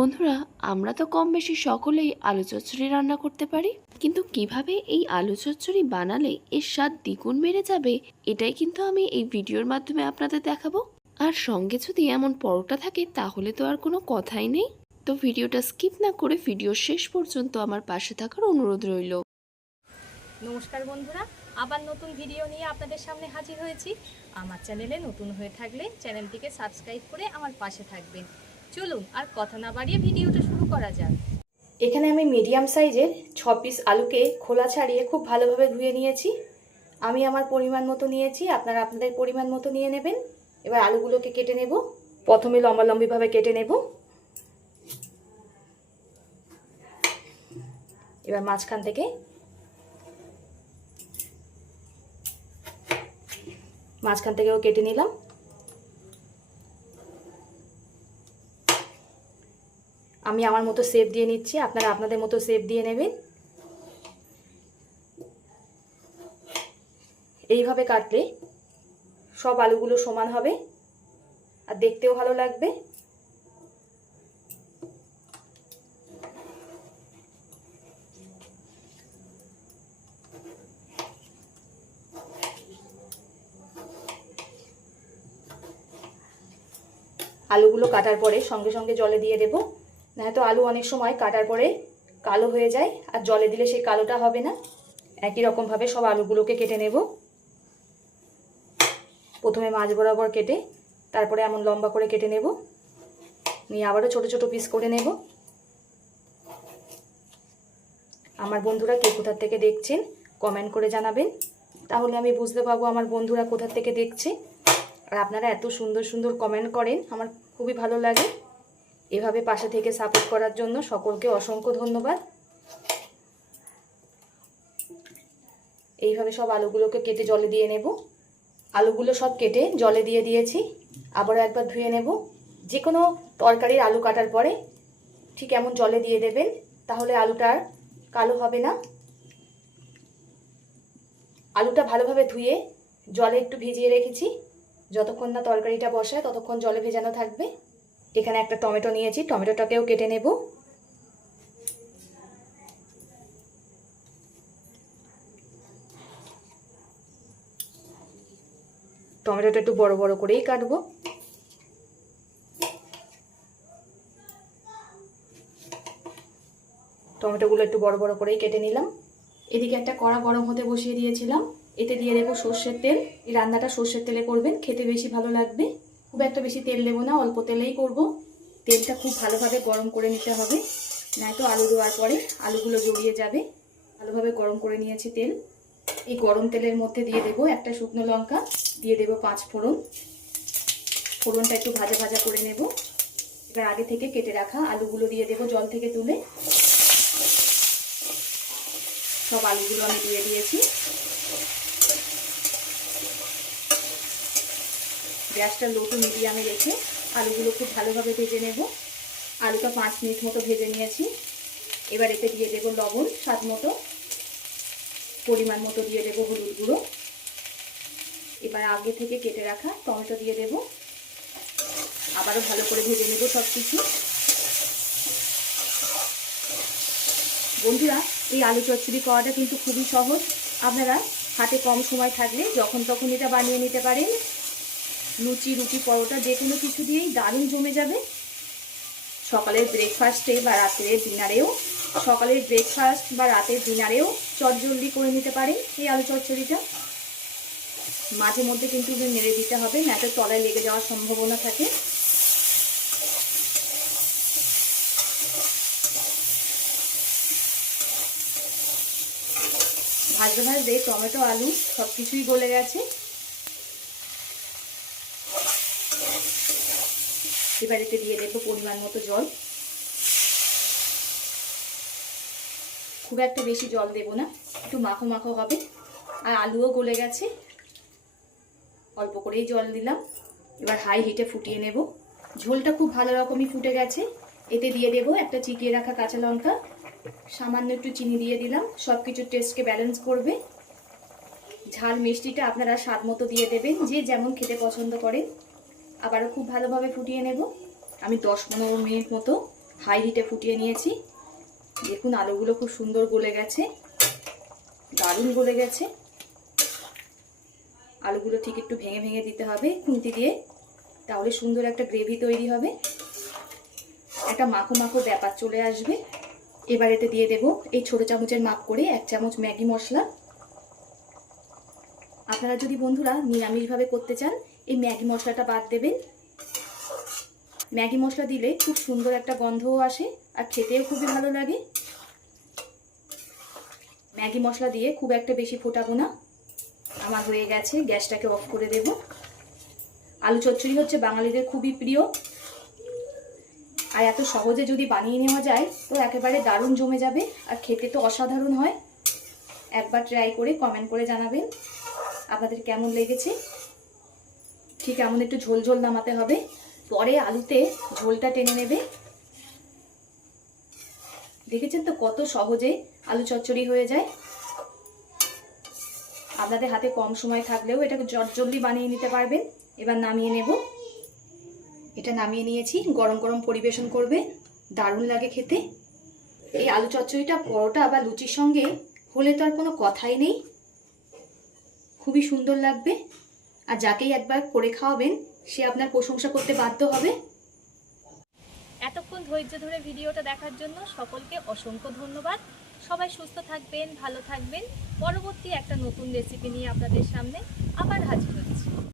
বন্ধুরা, আমরা তো কম বেশি সকলেই আলু চচ্চড়ি রান্না করতে পারি, কিন্তু কিভাবে এই আলু চচ্চড়ি বানালে এর স্বাদ দ্বিগুণ বেড়ে যাবে এটাই কিন্তু আমি এই ভিডিওর মাধ্যমে আপনাদের দেখাবো। আর সঙ্গে যদি এমন পরোটা থাকে তাহলে তো আর কোনো কথাই নেই। তো ভিডিওটা স্কিপ না করে ভিডিও শেষ পর্যন্ত আমার পাশে থাকার অনুরোধ রইল। নমস্কার বন্ধুরা, আবার নতুন ভিডিও নিয়ে আপনাদের সামনে হাজির হয়েছি। আমার চ্যানেলে নতুন হয়ে থাকলে চ্যানেলটিকে সাবস্ক্রাইব করে আমার পাশে থাকবেন। চলুন আর কথা না বাড়িয়ে ভিডিওটা শুরু করা যাক। এখানে আমি মিডিয়াম সাইজের 6 পিস আলুকে খোলা ছাড়িয়ে খুব ভালোভাবে ধুয়ে নিয়েছি। আমি আমার পরিমাণ মতো নিয়েছি, আপনারা আপনাদের পরিমাণ মতো নিয়ে নেবেন। এবার আলুগুলোকে কেটে নেব। প্রথমে লম্বালম্বিভাবে কেটে নেব। এবার মাঝখান থেকে থেকেও কেটে নিলাম। আমি আমার মতো শেপ দিয়ে নিচ্ছি, আপনারা আপনাদের মতো শেপ দিয়ে নেবেন। এইভাবে কাটলে সব আলুগুলো সমান হবে আর দেখতেও ভালো লাগবে। আলুগুলো কাটার পরে সঙ্গে সঙ্গে জলে দিয়ে দেব, নয়তো আলু অনেক সময় কাটার পরে কালো হয়ে যায়, আর জলে দিলে সেই কালোটা হবে না। একই রকমভাবে সব আলুগুলোকে কেটে নেব। প্রথমে মাঝ বরাবর কেটে তারপরে এমন লম্বা করে কেটে নেব, নিয়ে আবারও ছোট ছোট পিস করে নেব। আমার বন্ধুরা কে কোথা থেকে দেখছেন কমেন্ট করে জানাবেন, তাহলে আমি বুঝতে পারবো আমার বন্ধুরা কোথা থেকে দেখছে। আর আপনারা এত সুন্দর সুন্দর কমেন্ট করেন, আমার খুবই ভালো লাগে। এভাবে পাশে থেকে সাপোর্ট করার জন্য সকলকে অসংখ্য ধন্যবাদ। এইভাবে সব আলুগুলোকে কেটে জলে দিয়ে নেব। আলুগুলো সব কেটে জলে দিয়ে দিয়েছি, আবারও একবার ধুয়ে নেব। যে কোনো তরকারির আলু কাটার পরে ঠিক এমন জলে দিয়ে দেবেন, তাহলে আলুটা আর কালো হবে না। আলুটা ভালোভাবে ধুয়ে জলে একটু ভিজিয়ে রেখেছি, যতক্ষণ না তরকারিটা বসায় ততক্ষণ জলে ভেজানো থাকবে। এখানে একটা টমেটো নিয়েছি, টমেটোটাকেও কেটে নেব। টমেটোটা একটু বড় বড় করেই কাটবো। টমেটোগুলো একটু বড় বড় করেই কেটে নিলাম। এদিকে একটা কড়া গরম হতে বসিয়ে দিয়েছিলাম, এতে দিয়ে দেবো সর্ষের তেল। এই রান্নাটা সর্ষের তেলে করবেন, খেতে বেশি ভালো লাগবে। খুব একটা বেশি তেল দেবো না, অল্প তেলেই করব। তেলটা খুব ভালোভাবে গরম করে নিতে হবে, নয়তো আলু দেওয়ার পরে আলুগুলো জড়িয়ে যাবে। ভালোভাবে গরম করে নিয়েছি তেল। এই গরম তেলের মধ্যে দিয়ে দেবো একটা শুকনো লঙ্কা, দিয়ে দেবো 5 ফোড়ন। ফোড়নটা একটু ভাজা ভাজা করে নেব। এবার আগে থেকে কেটে রাখা আলুগুলো দিয়ে দেবো জল থেকে তুলে। সব আলুগুলো আমি দিয়ে দিয়েছি। গ্যাসটা লো টু মিডিয়ামে রেখে আলুগুলো খুব ভালোভাবে ভেজে নেব। আলুটা 5 মিনিট মতো ভেজে নিয়েছি। এবার এতে দিয়ে দেবো লবণ স্বাদ মতো, পরিমাণ মতো দিয়ে দেবো হলুদ গুঁড়ো। এবার আগে থেকে কেটে রাখা টমেটো দিয়ে দেবো, আবারও ভালো করে ভেজে নেব সব কিছু। বন্ধুরা, এই আলু চচ্চড়ি করাটা কিন্তু খুবই সহজ। আপনারা হাতে কম সময় থাকলে যখন তখন এটা বানিয়ে নিতে পারেন। লুচি, রুটি, পরোটা যে কোনো কিছু দিয়েই দারুণ জমে যাবে। সকালের ব্রেকফাস্টে বা রাতের ডিনারেও, সকালের ব্রেকফাস্ট বা রাতের ডিনারেও চটজলদি করে নিতে পারেন এই আলু চচ্চড়িটা। মাঝে মধ্যে কিন্তু নেড়ে দিতে হবে, নাতে তলায় লেগে যাওয়ার সম্ভাবনা থাকে। ভাজতে ভাজতে টমেটো, আলু সব কিছুই গলে গেছে। এবার এতে দিয়ে দেবো পরিমাণ মতো জল। খুব একটা বেশি জল দেব না, একটু মাখো মাখো হবে। আর আলুও গলে গেছে, অল্প করেই জল দিলাম। এবার হাই হিটে ফুটিয়ে নেব। ঝোলটা খুব ভালো রকমই ফুটে গেছে। এতে দিয়ে দেবো একটা চিকিয়ে রাখা কাঁচা লঙ্কা, সামান্য একটু চিনি দিয়ে দিলাম, সব কিছুর টেস্টকে ব্যালেন্স করবে। ঝাল মিষ্টিটা আপনারা স্বাদ মতো দিয়ে দেবেন, যে যেমন খেতে পছন্দ করেন। আবারও খুব ভালোভাবে ফুটিয়ে নেব। আমি 10-15 মিনিট মতো হাই হিটে ফুটিয়ে নিয়েছি। দেখুন আলুগুলো খুব সুন্দর গলে গেছে, দারুণ গলে গেছে। আলুগুলো ঠিক একটু ভেঙে ভেঙে দিতে হবে খুন্তি দিয়ে, তাহলে সুন্দর একটা গ্রেভি তৈরি হবে, একটা মাখো মাখো ব্যাপার চলে আসবে। এবার এতে দিয়ে দেব এই ছোট চামচের মাপ করে 1 চামচ ম্যাগি মশলা। আপনারা যদি বন্ধুরা নিরামিষভাবে করতে চান এই ম্যাগি মশলাটা বাদ দেবেন। ম্যাগি মশলা দিলে খুব সুন্দর একটা গন্ধও আসে আর খেতেও খুবই ভালো লাগে। ম্যাগি মশলা দিয়ে খুব একটা বেশি ফোটাবো না। আমার হয়ে গেছে, গ্যাসটাকে অফ করে দেব। আলু চচ্চড়ি হচ্ছে বাঙালিদের খুবই প্রিয়, আর এত সহজে যদি বানিয়ে নেওয়া যায় তো একেবারে দারুণ জমে যাবে, আর খেতে তো অসাধারণ হয়। একবার ট্রাই করে কমেন্ট করে জানাবেন আপনাদের কেমন লেগেছে। ঠিক এমন একটু ঝোল ঝোল নামাতে হবে, পরে আলুতে ঝোলটা টেনে নেবে। দেখেছেন তো কত সহজে আলু চচ্চড়ি হয়ে যায়। আপনাদের হাতে কম সময় থাকলেও এটাকে জলদি বানিয়ে নিতে পারবেন। এবার নামিয়ে নেব। এটা নামিয়ে নিয়েছি, গরম গরম পরিবেশন করবে, দারুণ লাগে খেতে। এই আলু চচ্চড়িটা পরোটা বা লুচির সঙ্গে হলে তো আর কোনো কথাই নেই, খুবই সুন্দর লাগবে। আর যাকেই একবার করে খাওয়াবেন সে আপনার প্রশংসা করতে বাধ্য হবে। এতক্ষণ ধৈর্য ধরে ভিডিওটা দেখার জন্য সকলকে অসংখ্য ধন্যবাদ। সবাই সুস্থ থাকবেন, ভালো থাকবেন। পরবর্তী একটা নতুন রেসিপি নিয়ে আপনাদের সামনে আবার হাজির হচ্ছি।